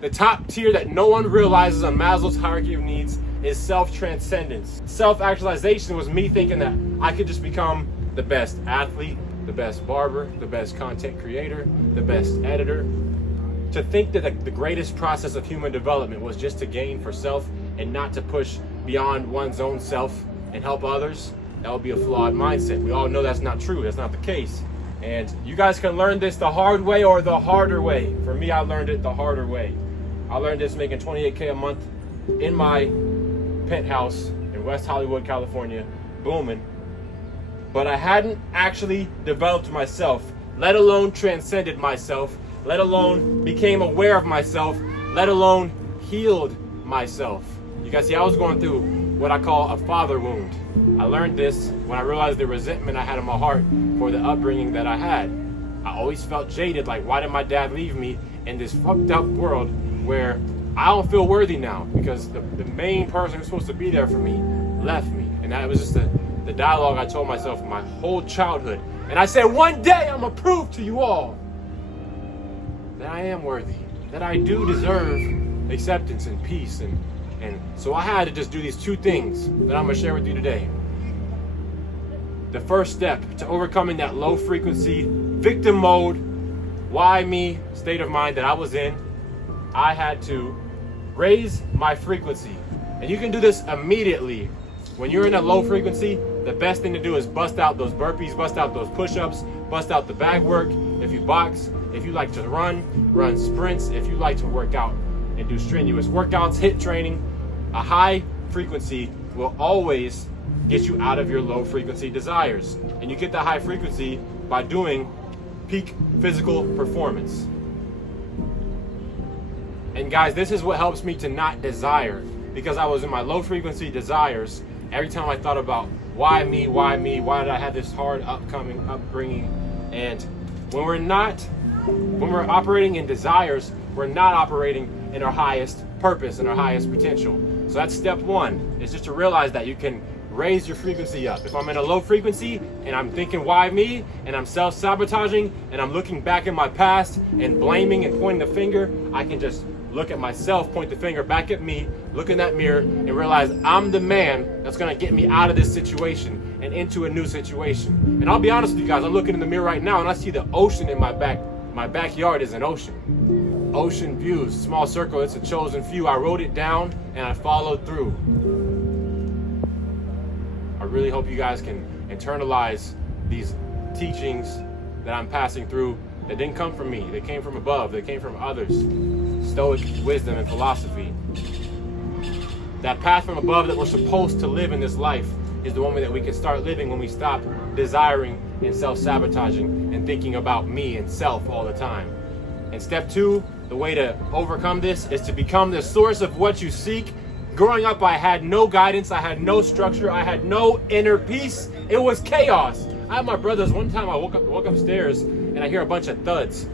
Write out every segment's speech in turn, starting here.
The top tier that no one realizes on Maslow's hierarchy of needs is self-transcendence. Self-actualization was me thinking that I could just become the best athlete, the best barber, the best content creator, the best editor. To think that the greatest process of human development was just to gain for self and not to push beyond one's own self and help others, that would be a flawed mindset. We all know that's not true. That's not the case. And you guys can learn this the hard way or the harder way. For me, I learned it the harder way. I learned this making $28K a month in my penthouse in West Hollywood, California, booming. But I hadn't actually developed myself, let alone transcended myself, let alone became aware of myself, let alone healed myself. You guys see, I was going through what I call a father wound. I learned this when I realized the resentment I had in my heart for the upbringing that I had. I always felt jaded, like, why did my dad leave me in this fucked up world where I don't feel worthy now because the main person who's supposed to be there for me left me. And that was just the dialogue I told myself my whole childhood. And I said, one day I'm gonna prove to you all that I am worthy, that I do deserve acceptance and peace. And so I had to just do these two things that I'm gonna share with you today. The first step to overcoming that low frequency, victim mode, why me state of mind that I was in, I had to raise my frequency. And you can do this immediately. When you're in a low frequency, the best thing to do is bust out those burpees, bust out those push-ups, bust out the bag work. If you box, if you like to run sprints, if you like to work out and do strenuous workouts, HIIT training, a high frequency will always get you out of your low frequency desires. And you get that high frequency by doing peak physical performance. And guys, this is what helps me to not desire, because I was in my low frequency desires. Every time I thought about why me, why did I have this hard upbringing? And when we're operating in desires, we're not operating in our highest purpose and our highest potential. So that's step one, is just to realize that you can raise your frequency up. If I'm in a low frequency and I'm thinking why me, and I'm self-sabotaging, and I'm looking back in my past and blaming and pointing the finger, I can just look at myself, point the finger back at me, look in that mirror and realize I'm the man that's gonna get me out of this situation and into a new situation. And I'll be honest with you guys, I'm looking in the mirror right now and I see the ocean in my back. My backyard is an ocean. Ocean views, small circle, it's a chosen few. I wrote it down and I followed through. I really hope you guys can internalize these teachings that I'm passing through that didn't come from me. They came from above. They came from others. Stoic wisdom and philosophy. That path from above that we're supposed to live in this life is the one that we can start living when we stop desiring and self-sabotaging and thinking about me and self all the time. And step two, the way to overcome this is to become the source of what you seek. Growing up, I had no guidance, I had no structure, I had no inner peace. It was chaos. I had my brothers, one time I woke upstairs and I hear a bunch of thuds.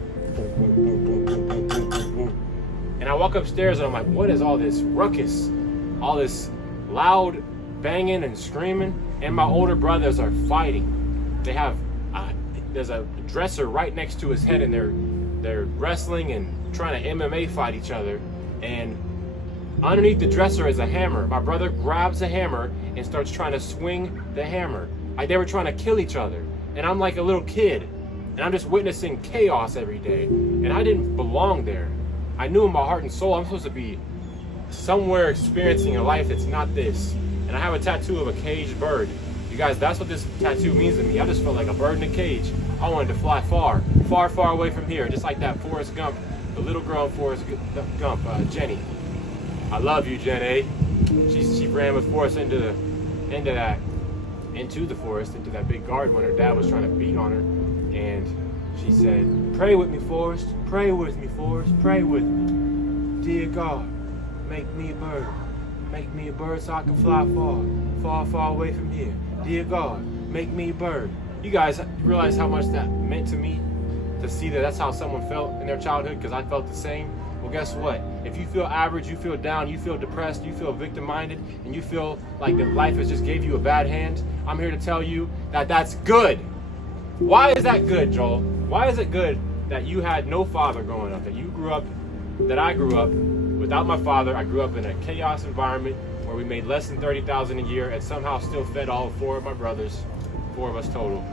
And I walk upstairs and I'm like, what is all this ruckus? All this loud banging and screaming? And my older brothers are fighting. They have, there's a dresser right next to his head and they're wrestling and trying to MMA fight each other. And underneath the dresser is a hammer. My brother grabs a hammer and starts trying to swing the hammer. Like they were trying to kill each other. And I'm like a little kid. And I'm just witnessing chaos every day. And I didn't belong there. I knew in my heart and soul I'm supposed to be somewhere experiencing a life that's not this. And I have a tattoo of a caged bird. You guys, that's what this tattoo means to me. I just felt like a bird in a cage. I wanted to fly far, far, far away from here. Just like that Forrest Gump, the little girl in Forrest Gump, Jenny. I love you, Jen A. She ran with Forrest into the forest, into that big garden when her dad was trying to beat on her. And she said, pray with me, Forrest. Pray with me, Forrest. Pray with me. Dear God, make me a bird. Make me a bird so I can fly far, far, far away from here. Dear God, make me a bird. You guys realize how much that meant to me to see that that's how someone felt in their childhood, because I felt the same. Well, guess what? If you feel average, you feel down, you feel depressed, you feel victim-minded, and you feel like that life has just gave you a bad hand, I'm here to tell you that that's good. Why is that good, Joel? Why is it good that you had no father growing up, that you grew up that I grew up without my father. I grew up in a chaos environment where we made less than $30,000 a year and somehow still fed all four of my brothers, four of us total.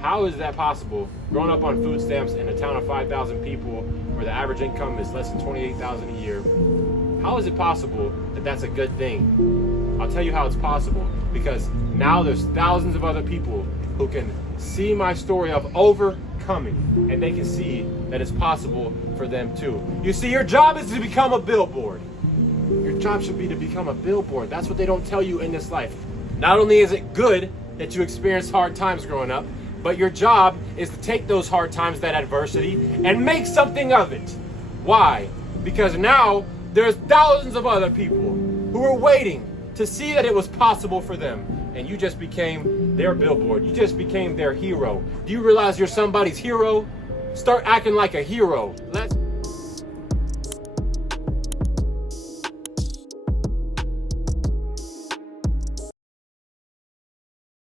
How is that possible? Growing up on food stamps in a town of 5,000 people where the average income is less than $28,000 a year. How is it possible that that's a good thing? I'll tell you how it's possible, because now there's thousands of other people who can see my story of overcoming, and they can see that it's possible for them too. You see, your job is to become a billboard. Your job should be to become a billboard. That's what they don't tell you in this life. Not only is it good that you experienced hard times growing up, but your job is to take those hard times, that adversity, and make something of it. Why? Because now there's thousands of other people who are waiting to see that it was possible for them. And you just became their billboard. You just became their hero. Do you realize you're somebody's hero? Start acting like a hero. Let's